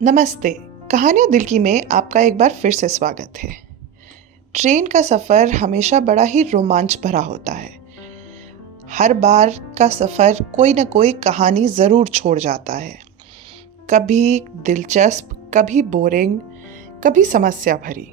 नमस्ते। कहानियाँ दिल की में आपका एक बार फिर से स्वागत है। ट्रेन का सफ़र हमेशा बड़ा ही रोमांच भरा होता है। हर बार का सफ़र कोई ना कोई कहानी ज़रूर छोड़ जाता है। कभी दिलचस्प, कभी बोरिंग, कभी समस्या भरी।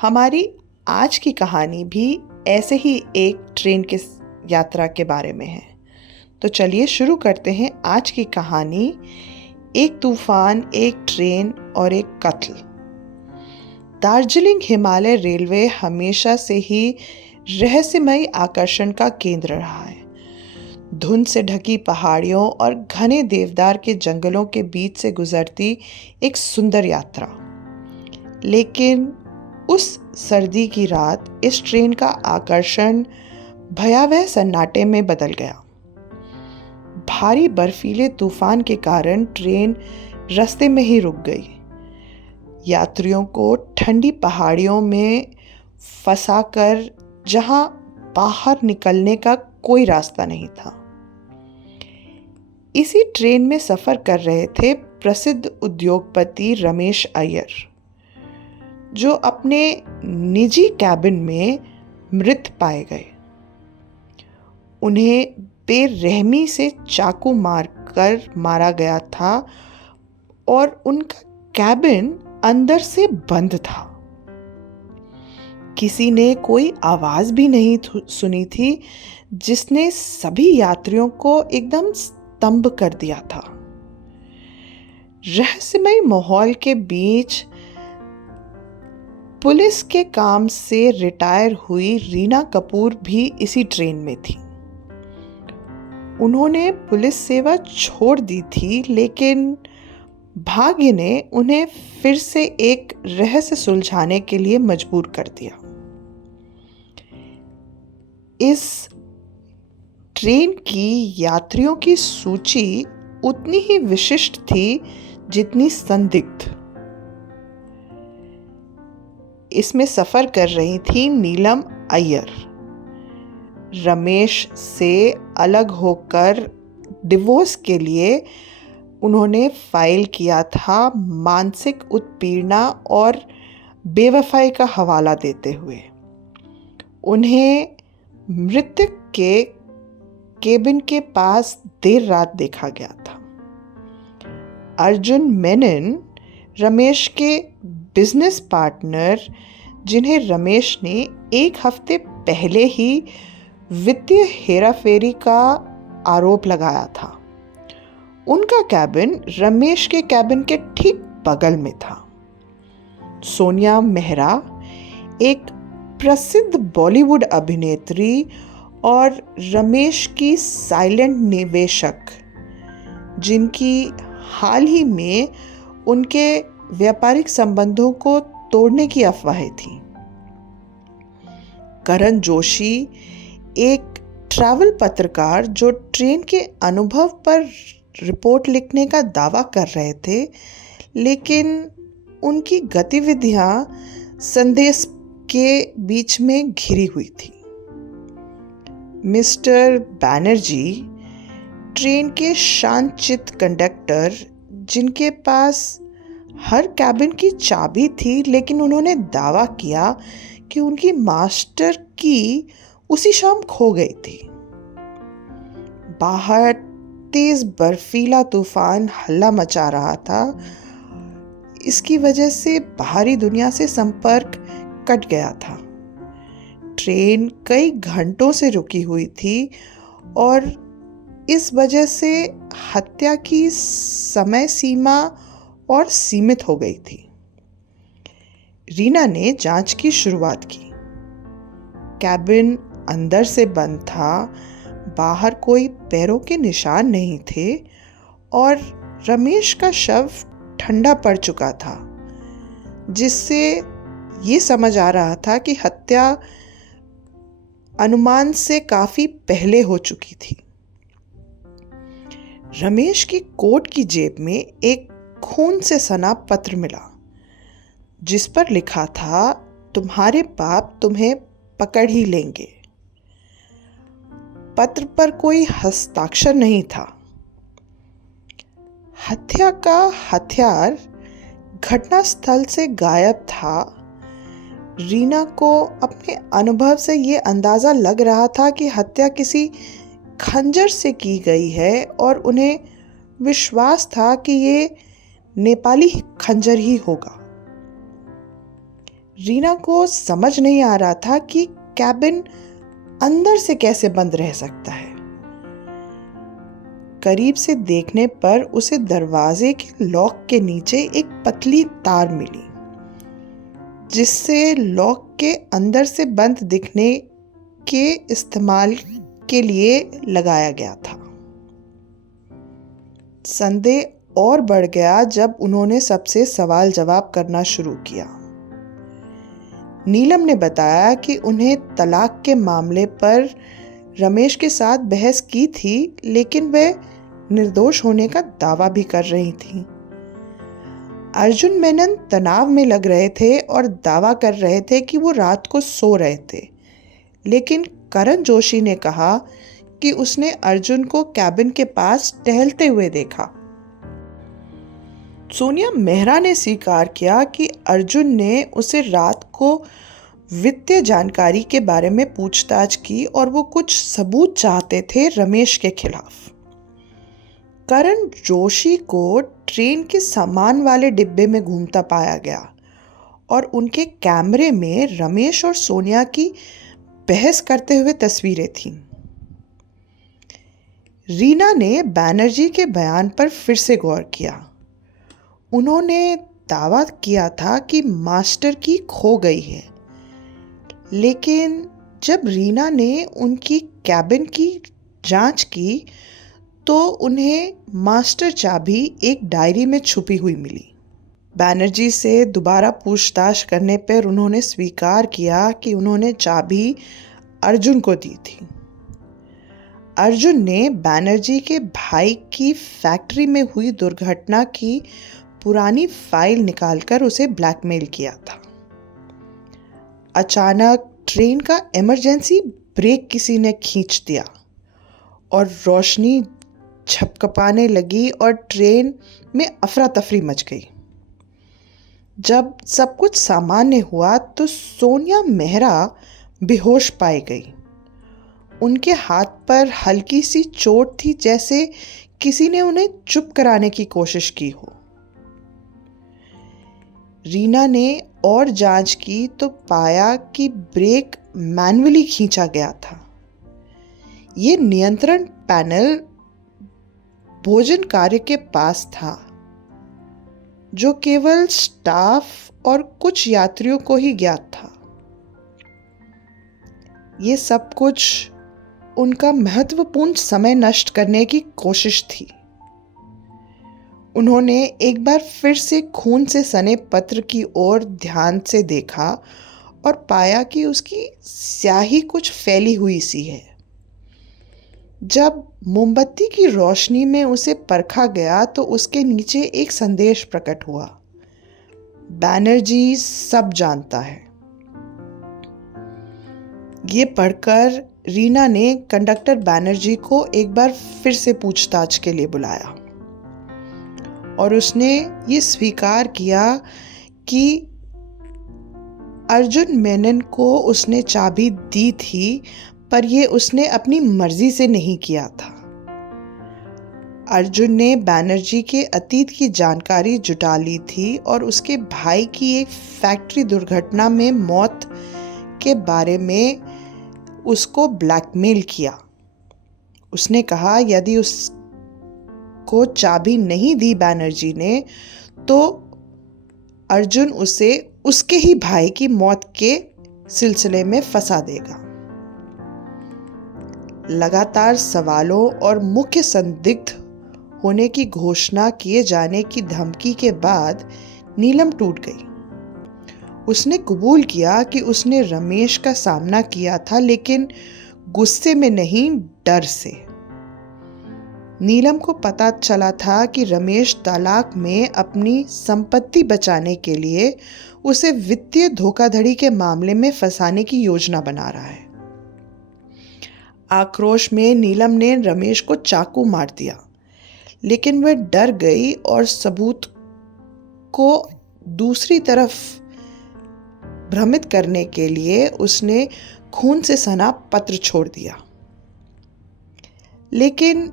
हमारी आज की कहानी भी ऐसे ही एक ट्रेन की यात्रा के बारे में है। तो चलिए शुरू करते हैं आज की कहानी, एक तूफान, एक ट्रेन और एक कत्ल। दार्जिलिंग हिमालय रेलवे हमेशा से ही रहस्यमयी आकर्षण का केंद्र रहा है। धुंध से ढकी पहाड़ियों और घने देवदार के जंगलों के बीच से गुजरती एक सुंदर यात्रा। लेकिन उस सर्दी की रात इस ट्रेन का आकर्षण भयावह सन्नाटे में बदल गया। भारी बर्फीले तूफान के कारण ट्रेन रास्ते में ही रुक गई। यात्रियों को ठंडी पहाड़ियों में फंसाकर जहां बाहर निकलने का कोई रास्ता नहीं था। इसी ट्रेन में सफर कर रहे थे प्रसिद्ध उद्योगपति रमेश अय्यर, जो अपने निजी कैबिन में मृत पाए गए। उन्हें बेरहमी से चाकू मारकर मारा गया था और उनका कैबिन अंदर से बंद था। किसी ने कोई आवाज भी नहीं सुनी थी, जिसने सभी यात्रियों को एकदम स्तंभ कर दिया था। रहस्यमय माहौल के बीच पुलिस के काम से रिटायर हुई रीना कपूर भी इसी ट्रेन में थी। उन्होंने पुलिस सेवा छोड़ दी थी, लेकिन भाग्य ने उन्हें फिर से एक रहस्य सुलझाने के लिए मजबूर कर दिया। इस ट्रेन की यात्रियों की सूची उतनी ही विशिष्ट थी जितनी संदिग्ध। इसमें सफर कर रही थी नीलम अय्यर। रमेश से अलग होकर डिवोर्स के लिए उन्होंने फाइल किया था, मानसिक उत्पीड़ना और बेवफाई का हवाला देते हुए। उन्हें मृतक के केबिन के पास देर रात देखा गया था। अर्जुन मेनन, रमेश के बिजनेस पार्टनर, जिन्हें रमेश ने एक हफ्ते पहले ही वित्तीय हेराफेरी का आरोप लगाया था, उनका कैबिन रमेश के कैबिन के ठीक बगल में था। सोनिया मेहरा, एक प्रसिद्ध बॉलीवुड अभिनेत्री और रमेश की साइलेंट निवेशक, जिनकी हाल ही में उनके व्यापारिक संबंधों को तोड़ने की अफवाहें थी। करण जोशी, एक ट्रैवल पत्रकार जो ट्रेन के अनुभव पर रिपोर्ट लिखने का दावा कर रहे थे, लेकिन उनकी गतिविधियां संदेह के बीच में घिरी हुई थी। मिस्टर बैनर्जी, ट्रेन के शांतचित्त कंडक्टर, जिनके पास हर कैबिन की चाबी थी, लेकिन उन्होंने दावा किया कि उनकी मास्टर की उसी शाम खो गई थी। बाहर तेज बर्फीला तूफान हल्ला मचा रहा था। इसकी वजह से बाहरी दुनिया से संपर्क कट गया था। ट्रेन कई घंटों से रुकी हुई थी और इस वजह से हत्या की समय सीमा और सीमित हो गई थी। रीना ने जांच की शुरुआत की। कैबिन अंदर से बंद था, बाहर कोई पैरों के निशान नहीं थे और रमेश का शव ठंडा पड़ चुका था, जिससे ये समझ आ रहा था कि हत्या अनुमान से काफी पहले हो चुकी थी। रमेश की कोट की जेब में एक खून से सना पत्र मिला, जिस पर लिखा था, तुम्हारे बाप तुम्हें पकड़ ही लेंगे। पत्र पर कोई हस्ताक्षर नहीं था। हत्या का हथियार घटनास्थल से गायब था। रीना को अपने अनुभव से ये अंदाज़ा लग रहा था कि हत्या किसी खंजर से की गई है और उन्हें विश्वास था कि ये नेपाली खंजर ही होगा। रीना को समझ नहीं आ रहा था कि कैबिन अंदर से कैसे बंद रह सकता है। करीब से देखने पर उसे दरवाजे के लॉक के नीचे एक पतली तार मिली, जिससे लॉक के अंदर से बंद दिखने के इस्तेमाल के लिए लगाया गया था। संदेह और बढ़ गया जब उन्होंने सबसे सवाल जवाब करना शुरू किया। नीलम ने बताया कि उन्हें तलाक के मामले पर रमेश के साथ बहस की थी, लेकिन वह निर्दोष होने का दावा भी कर रही थी। अर्जुन मेनन तनाव में लग रहे थे और दावा कर रहे थे कि वो रात को सो रहे थे, लेकिन करण जोशी ने कहा कि उसने अर्जुन को कैबिन के पास टहलते हुए देखा। सोनिया मेहरा ने स्वीकार किया कि अर्जुन ने उसे रात को वित्तीय जानकारी के बारे में पूछताछ की और वो कुछ सबूत चाहते थे रमेश के खिलाफ। करण जोशी को ट्रेन के सामान वाले डिब्बे में घूमता पाया गया और उनके कैमरे में रमेश और सोनिया की बहस करते हुए तस्वीरें थीं। रीना ने बैनर्जी के बयान पर फिर से गौर किया। उन्होंने दावा किया था कि मास्टर की खो गई है, लेकिन जब रीना ने उनकी कैबिन की जांच की तो उन्हें मास्टर चाबी एक डायरी में छुपी हुई मिली। बैनर्जी से दोबारा पूछताछ करने पर उन्होंने स्वीकार किया कि उन्होंने चाबी अर्जुन को दी थी। अर्जुन ने बैनर्जी के भाई की फैक्ट्री में हुई दुर्घटना की पुरानी फाइल निकालकर उसे ब्लैकमेल किया था। अचानक ट्रेन का इमरजेंसी ब्रेक किसी ने खींच दिया और रोशनी छपकपाने लगी और ट्रेन में अफरा तफरी मच गई। जब सब कुछ सामान्य हुआ तो सोनिया मेहरा बेहोश पाई गई। उनके हाथ पर हल्की सी चोट थी, जैसे किसी ने उन्हें चुप कराने की कोशिश की हो। रीना ने और जांच की तो पाया कि ब्रेक मैन्युअली खींचा गया था। ये नियंत्रण पैनल भोजन कार्य के पास था, जो केवल स्टाफ और कुछ यात्रियों को ही ज्ञात था। ये सब कुछ उनका महत्वपूर्ण समय नष्ट करने की कोशिश थी। उन्होंने एक बार फिर से खून से सने पत्र की ओर ध्यान से देखा और पाया कि उसकी स्याही कुछ फैली हुई सी है। जब मोमबत्ती की रोशनी में उसे परखा गया तो उसके नीचे एक संदेश प्रकट हुआ। बैनर्जी सब जानता है। ये पढ़कर रीना ने कंडक्टर बैनर्जी को एक बार फिर से पूछताछ के लिए बुलाया और उसने ये स्वीकार किया कि अर्जुन मेनन को उसने चाबी दी थी, पर यह उसने अपनी मर्जी से नहीं किया था। अर्जुन ने बैनर्जी के अतीत की जानकारी जुटा ली थी और उसके भाई की एक फैक्ट्री दुर्घटना में मौत के बारे में उसको ब्लैकमेल किया। उसने कहा यदि उसको चाबी नहीं दी बैनर्जी ने तो अर्जुन उसे उसके ही भाई की मौत के सिलसिले में फंसा देगा। लगातार सवालों और मुख्य संदिग्ध होने की घोषणा किए जाने की धमकी के बाद नीलम टूट गई। उसने कबूल किया कि उसने रमेश का सामना किया था, लेकिन गुस्से में नहीं, डर से। नीलम को पता चला था कि रमेश तलाक में अपनी संपत्ति बचाने के लिए उसे वित्तीय धोखाधड़ी के मामले में फंसाने की योजना बना रहा है। आक्रोश में नीलम ने रमेश को चाकू मार दिया, लेकिन वह डर गई और सबूत को दूसरी तरफ भ्रमित करने के लिए उसने खून से सना पत्र छोड़ दिया। लेकिन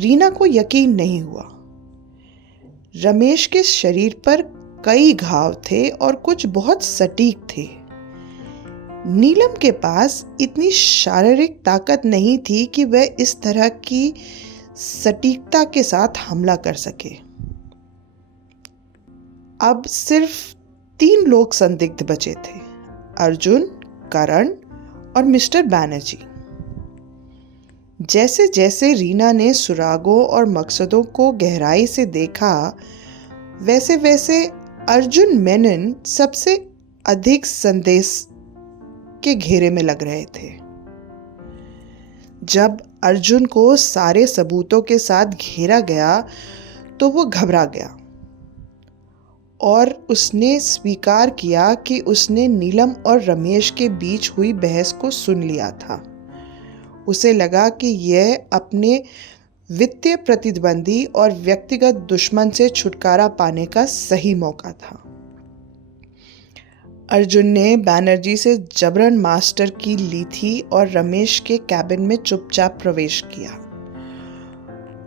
रीना को यकीन नहीं हुआ। रमेश के शरीर पर कई घाव थे और कुछ बहुत सटीक थे। नीलम के पास इतनी शारीरिक ताकत नहीं थी कि वह इस तरह की सटीकता के साथ हमला कर सके। अब सिर्फ 3 लोग संदिग्ध बचे थे, अर्जुन, करण और मिस्टर बैनर्जी। जैसे जैसे रीना ने सुरागों और मकसदों को गहराई से देखा, वैसे वैसे अर्जुन मेनन सबसे अधिक संदेह के घेरे में लग रहे थे। जब अर्जुन को सारे सबूतों के साथ घेरा गया तो वो घबरा गया और उसने स्वीकार किया कि उसने नीलम और रमेश के बीच हुई बहस को सुन लिया था। उसे लगा कि यह अपने वित्तीय प्रतिद्वंदी और व्यक्तिगत दुश्मन से छुटकारा पाने का सही मौका था। अर्जुन ने बैनर्जी से जबरन मास्टर की ली थी और रमेश के कैबिन में चुपचाप प्रवेश किया।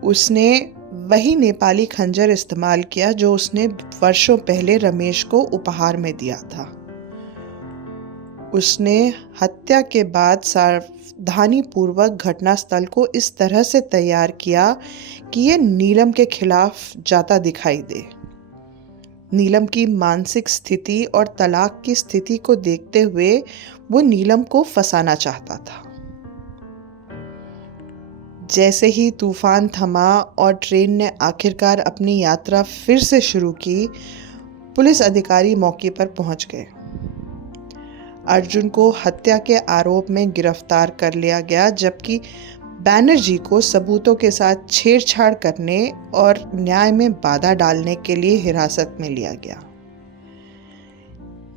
उसने वही नेपाली खंजर इस्तेमाल किया जो उसने वर्षों पहले रमेश को उपहार में दिया था। उसने हत्या के बाद सावधानीपूर्वक घटनास्थल को इस तरह से तैयार किया कि यह नीलम के खिलाफ जाता दिखाई दे। नीलम की मानसिक स्थिति और तलाक की स्थिति को देखते हुए वो नीलम को फंसाना चाहता था। जैसे ही तूफान थमा और ट्रेन ने आखिरकार अपनी यात्रा फिर से शुरू की, पुलिस अधिकारी मौके पर पहुंच गए। अर्जुन को हत्या के आरोप में गिरफ्तार कर लिया गया, जबकि बैनर्जी को सबूतों के साथ छेड़छाड़ करने और न्याय में बाधा डालने के लिए हिरासत में लिया गया।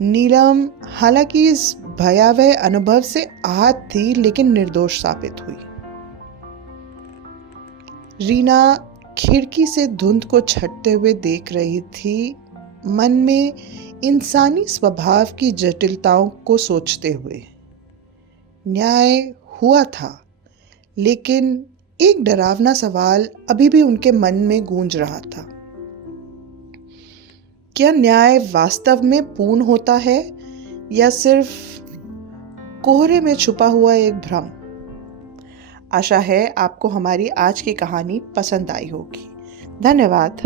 नीलम हालांकि इस भयावह अनुभव से आहत थी, लेकिन निर्दोष साबित हुई। रीना खिड़की से धुंध को छटते हुए देख रही थी, मन में इंसानी स्वभाव की जटिलताओं को सोचते हुए। न्याय हुआ था, लेकिन एक डरावना सवाल अभी भी उनके मन में गूंज रहा था। क्या न्याय वास्तव में पूर्ण होता है या सिर्फ कोहरे में छुपा हुआ एक भ्रम? आशा है आपको हमारी आज की कहानी पसंद आई होगी। धन्यवाद।